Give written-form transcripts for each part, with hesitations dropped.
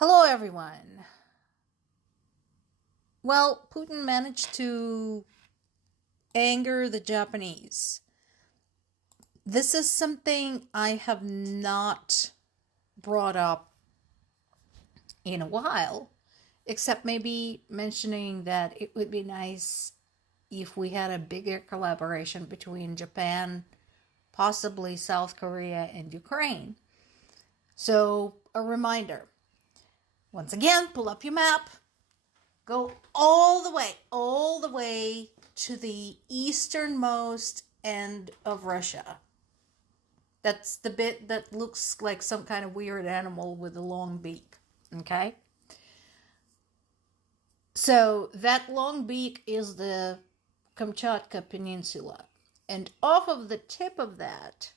Hello, everyone. Well, Putin managed to anger the Japanese. This is something I have not brought up in a while, except maybe mentioning that it would be nice if we had a bigger collaboration between Japan, possibly South Korea, and Ukraine. So, a reminder once again, pull up your map. Go all the way to the easternmost end of Russia. That's the bit that looks like some kind of weird animal with a long beak. Okay? So that long beak is the Kamchatka Peninsula. And off of the tip of that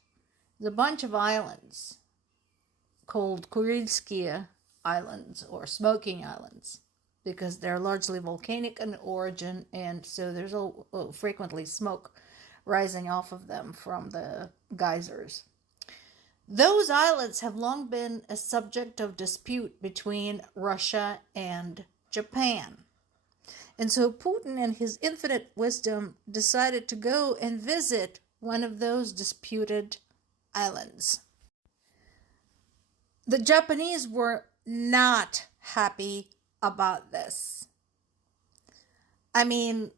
is a bunch of islands called Kurilskaya Islands or Smoking Islands, because they're largely volcanic in origin, and so there's frequently smoke rising off of them from the geysers. Those islands have long been a subject of dispute between Russia and Japan. And so Putin, in his infinite wisdom, decided to go and visit one of those disputed islands. The Japanese were not happy about this. I mean,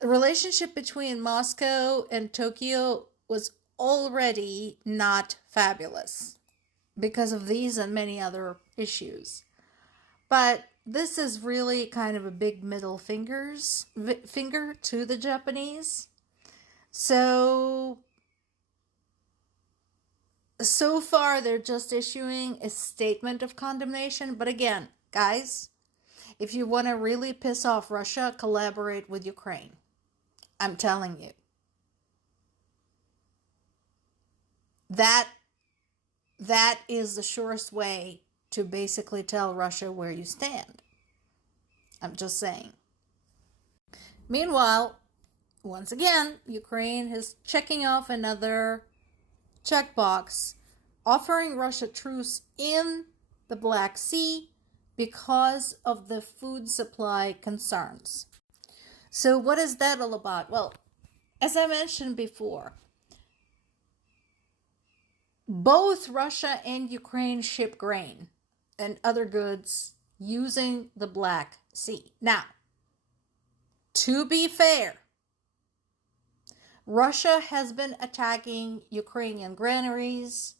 the relationship between Moscow and Tokyo was already not fabulous because of these and many other issues. But this is really kind of a big middle finger to the Japanese. So far, they're just issuing a statement of condemnation. But again, guys, if you want to really piss off Russia, collaborate with Ukraine. I'm telling you. That is the surest way to basically tell Russia where you stand. I'm just saying. Meanwhile, once again, Ukraine is checking off another checkbox, offering Russia truce in the Black Sea because of the food supply concerns. So what is that all about? Well, as I mentioned before, both Russia and Ukraine ship grain and other goods using the Black Sea. Now, to be fair, Russia has been attacking Ukrainian granaries,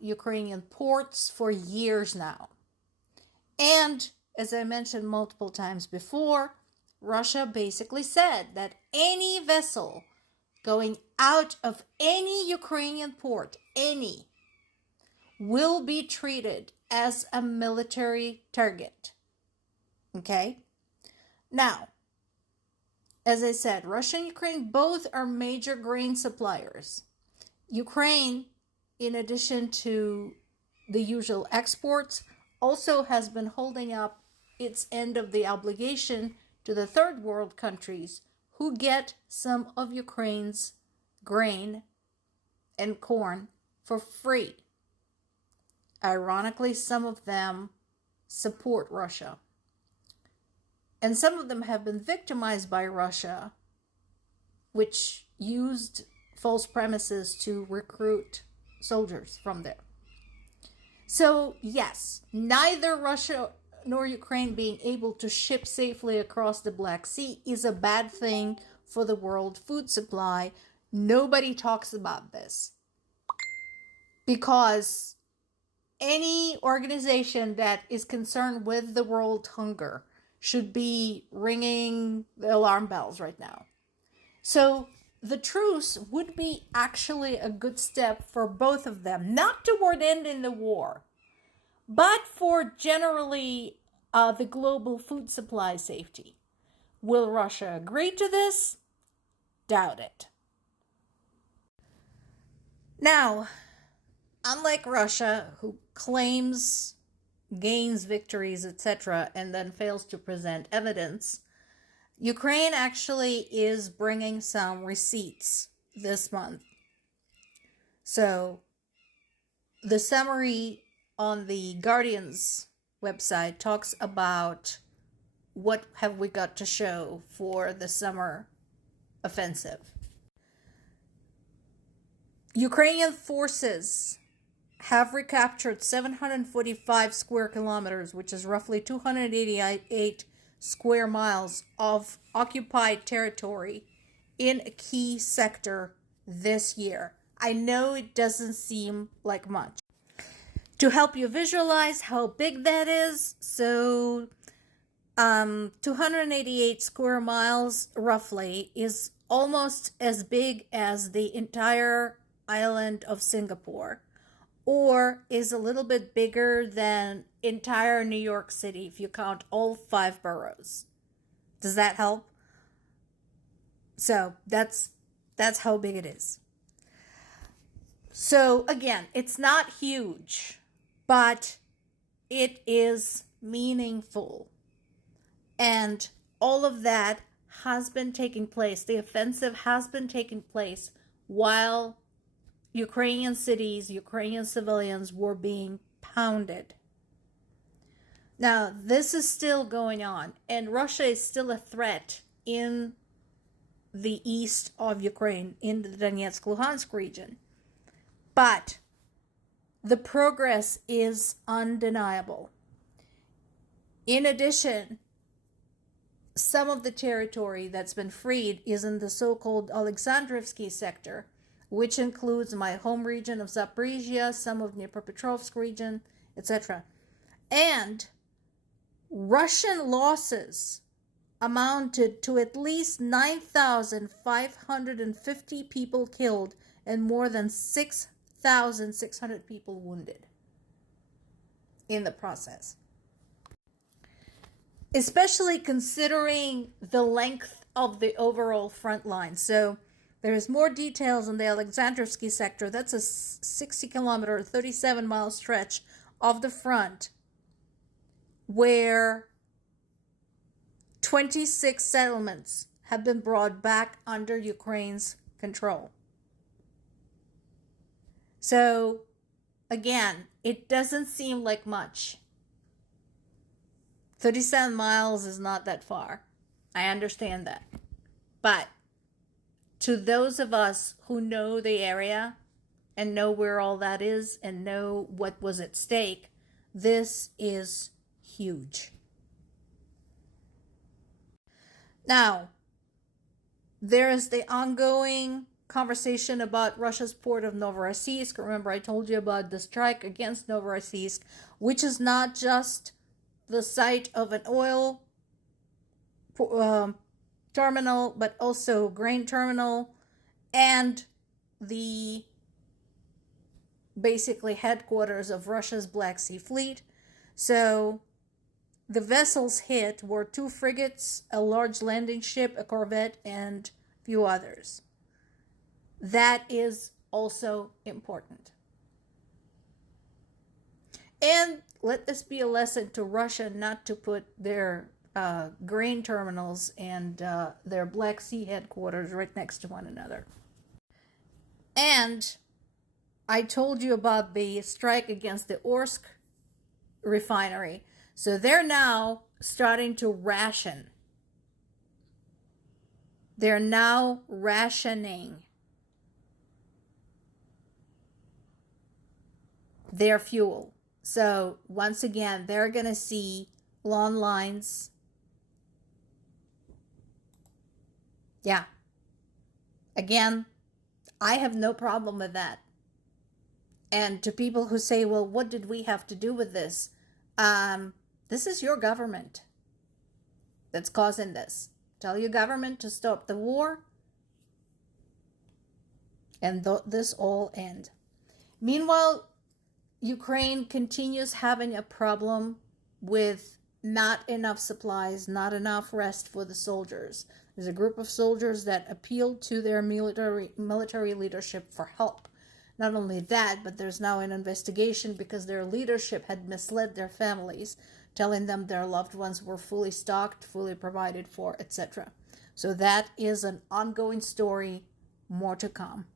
Ukrainian ports for years now. And as I mentioned multiple times before, Russia basically said that any vessel going out of any Ukrainian port, will be treated as a military target. Okay? Now, as I said, Russia and Ukraine both are major grain suppliers. Ukraine, in addition to the usual exports, also has been holding up its end of the obligation to the third world countries who get some of Ukraine's grain and corn for free. Ironically, some of them support Russia. And some of them have been victimized by Russia, which used false premises to recruit soldiers from there. So, yes, neither Russia nor Ukraine being able to ship safely across the Black Sea is a bad thing for the world food supply. Nobody talks about this because any organization that is concerned with the world hunger should be ringing the alarm bells right now. So the truce would be actually a good step for both of them, not toward ending the war, but for generally the global food supply safety. Will Russia agree to this? Doubt it. Now, unlike Russia, who claims, gains victories, etc., and then fails to present evidence, Ukraine actually is bringing some receipts this month. So, the summary on the Guardian's website talks about what have we got to show for the summer offensive. Ukrainian forces have recaptured 745 square kilometers, which is roughly 288 square miles of occupied territory in a key sector this year. I know it doesn't seem like much. To help you visualize how big that is, so 288 square miles roughly is almost as big as the entire island of Singapore, or is a little bit bigger than entire New York City if you count all 5 boroughs. Does that help? So that's how big it is. So again, it's not huge, but it is meaningful. And all of that has been taking place. The offensive has been taking place while Ukrainian cities, Ukrainian civilians were being pounded. Now, this is still going on, and Russia is still a threat in the east of Ukraine, in the Donetsk-Luhansk region. But the progress is undeniable. In addition, some of the territory that's been freed is in the so-called Alexandrivsky sector, which includes my home region of Zaporizhia, some of Dnipropetrovsk region, etc. And Russian losses amounted to at least 9,550 people killed and more than 6,600 people wounded in the process. Especially considering the length of the overall front line. So there's more details on the Alexandrovsky sector. That's a 60-kilometer, 37-mile stretch of the front where 26 settlements have been brought back under Ukraine's control. So, again, it doesn't seem like much. 37 miles is not that far. I understand that. But to those of us who know the area and know where all that is and know what was at stake, this is huge. Now, there is the ongoing conversation about Russia's port of Novorossiysk. Remember, I told you about the strike against Novorossiysk, which is not just the site of an oil terminal, but also grain terminal and the basically headquarters of Russia's Black Sea Fleet. So the vessels hit were 2 frigates, a large landing ship, a corvette, and a few others. That is also important. And let this be a lesson to Russia not to put their grain terminals and their Black Sea headquarters right next to one another. And I told you about the strike against the Orsk refinery. So they're now starting to ration. They're now rationing their fuel. So once again, they're going to see long lines. Yeah. Again, I have no problem with that. And to people who say, well, what did we have to do with this? This is your government that's causing this. Tell your government to stop the war, and this all end. Meanwhile, Ukraine continues having a problem with not enough supplies, not enough rest for the soldiers. There's a group of soldiers that appealed to their military leadership for help. Not only that, but there's now an investigation because their leadership had misled their families, telling them their loved ones were fully stocked, fully provided for, etc. So that is an ongoing story, more to come.